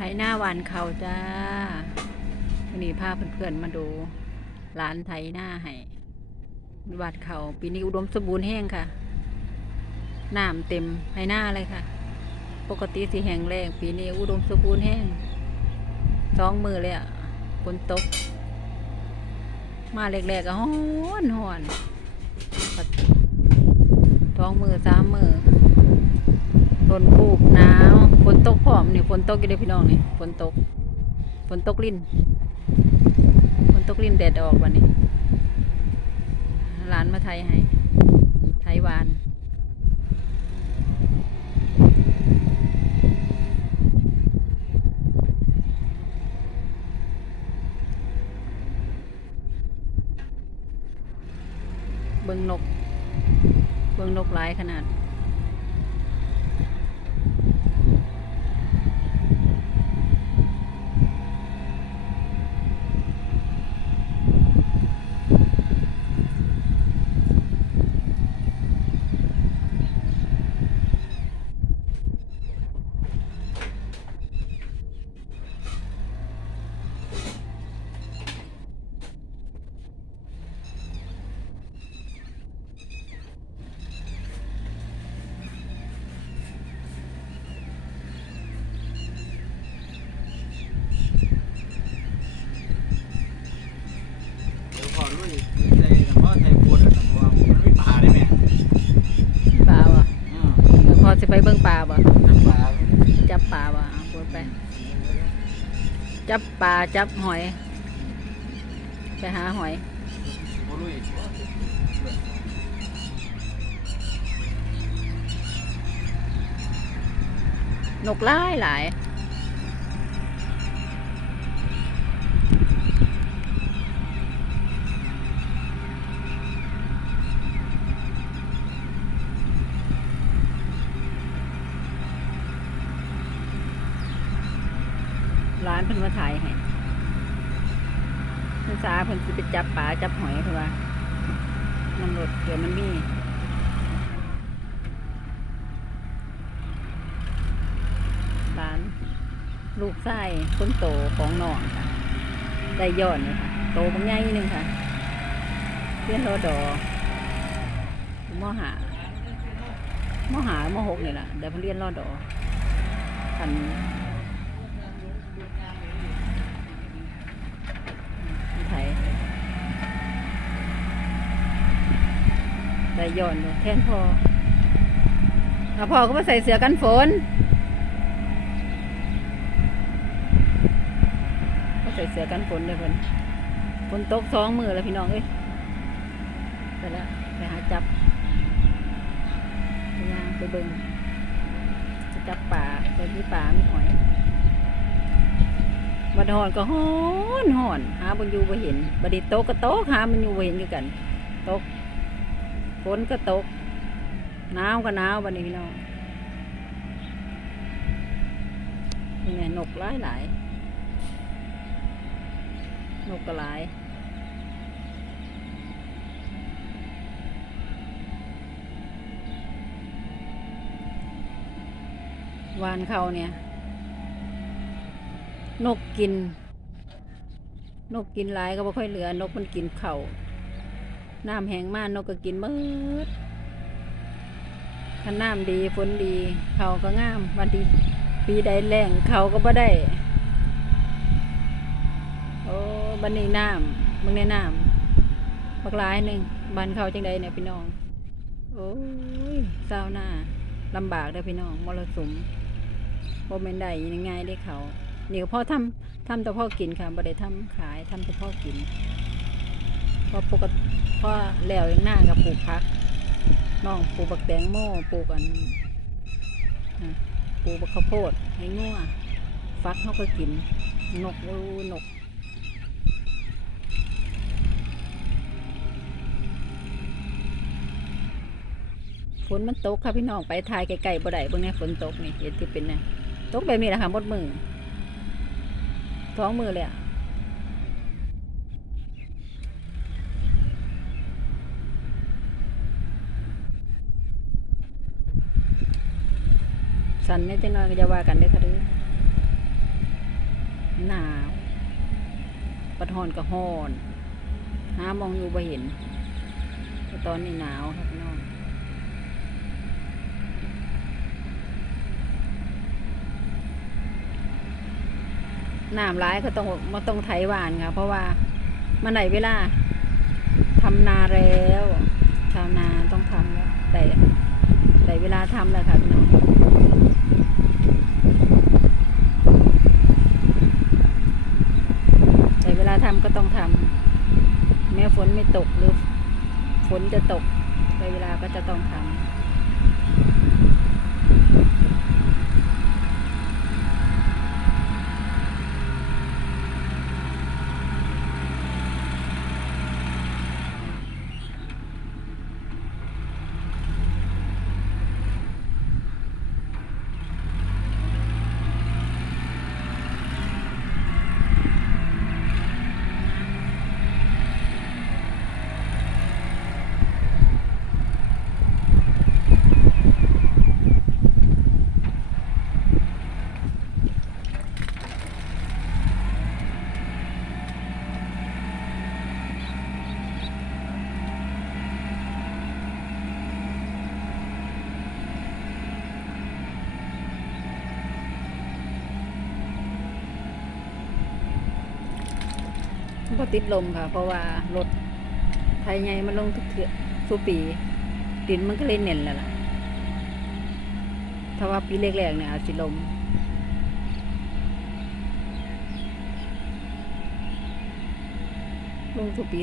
ไถหน้าหวานเขาจ้าวันนี้พาเพื่อนๆมาดูร้านไถหน้าให้หวานเขาปีนี้อุดมสมบูรณ์แห้งค่ะน้ำเต็มไถหน้าเลยค่ะ ปกติสีแห้งแรงปีนี้อุดมสมบูรณ์แห้งสองมือเลยอะฝนตก มาแรกๆก็ฮ้อนหอนท้องมือสามมือ ฝนปลูกหนาวฝนตกพร้อมนี่ฝนตกอยู่เด้พี่น้องนี่ฝนตกฝนตกลิ้นฝนตกลิ้นแดดออกวันนี้ร้านมาไทยให้ไทยวานเบิงนก เบิงนกหลายขนาด เดี๋ยวก่อนลุยใจกับพ่อไทยพูดอะแต่ว่ามันไม่ป่าได้ไหม ปลาวะ อืม เดี๋ยวพอจะไป เบิ่งปลาบ่น้ำป่าจับปลาบ่เอาพูดไป จับปลาจับหอย ไปหาหอยบ่ลุยนกหลายหลายานเพิ่นมาถ่ายให้เพิ่นสาเพิ่นสิไปจับปลาจับหอยเพิ่นว่าน้ำรถเดี๋ยวมันมีร้านลูกไส้คนโตของน้องค่ะ ได้ย้อนเลยค่ะ โตบางใหญ่หนึงค่ะเพื่อนรอดอมอหามอหามอหกนี่แหละเดี๋ยวเพิ่นเรียนรอดอพันไทย ได้ย้อนเลยแทนพอแล้วพอก็มาใส่เสื้อกันฝนก็ใส่เสื้อกันฝนเลยเพิ่นฝนตกสองมือแล้วพี่น้องเอ้ยไปแล้วไปหาจับไปย่างไปเบิงจะจับป่าไปมีป่ามีหอยบัดหอนก็หอนหอน หาบนอยู่บ่เห็นบัดนี้ตกก็ตกหามันอยู่บ่เห็นคือกันตกฝ นก็ตกหนาวก็หนาวบัดนี้พี่น้องนี่ไงนกหลายหลายนกกระหลายวานเขาเนี่ย นกกิน นกกินหลายก็บ่ค่อยเหลือ นกมันกินเขาว น้ำแห้งมากนกก็กินหมืดคันน้ำดีฝนดี เขาก็งามวันดีปีใดแรงเขาก็บ่ได้โอ้บันนี้น้ำมึงในน้ำบักหลายหนึ่งบันเขาจังใดเนี่ยพี่น้อง โอ้ยเศร้าหน้าลำบากเด้อพี่น้องมรสุมบ่แม่นได้ยังไงได้เขานี่ก็พ่อทำทำแต่พ่อกินค่ะบ่ได้ทำขายทำแต่พ่อกิน พอปกติพอแล้วยังหน้ากับปลูกพักน้องปลูกบักแตงโมปลูกอันปลูกบักข้าวโพดให้งัวฟักเขาก็กินนกวูนกฝนมันตกค่ะพี่น้องไปทายไกลๆบ่ได้เบิ่งแน่ฝนตกนี่เห็นที่เป็นนะตกแบบนี้แหละค่ะหมดมือท้องมือเลยอะ สันนี่จังน้อยก็จะว่ากันเด้ค่ะเด้อหนาวปัดหอนกับหอนหามองอยู่บ่เห็นแต่ตอนนี้หนาวครับน้องน้ำร้ายก็ต้องมาต้องไถหวานค่ะ เพราะว่ามันไหนเวลาทำนาแล้ว ชาวนาต้องทำแล้วแต่แต่เวลาทำแล้วค่ะพี่น้อง แต่เวลาทำก็ต้องทำแม้ฝนไม่ตกหรือฝนจะตกในเวลาก็จะต้องทำ ก็ติดลมค่ะ เพราะว่ารถไทยไงมันลงทุกเทือทุกปี ดินมันก็เลยเน่นแล้วล่ะ ถ้าว่าปีแรกๆเนี่ยอาจสิลมลงทุกปี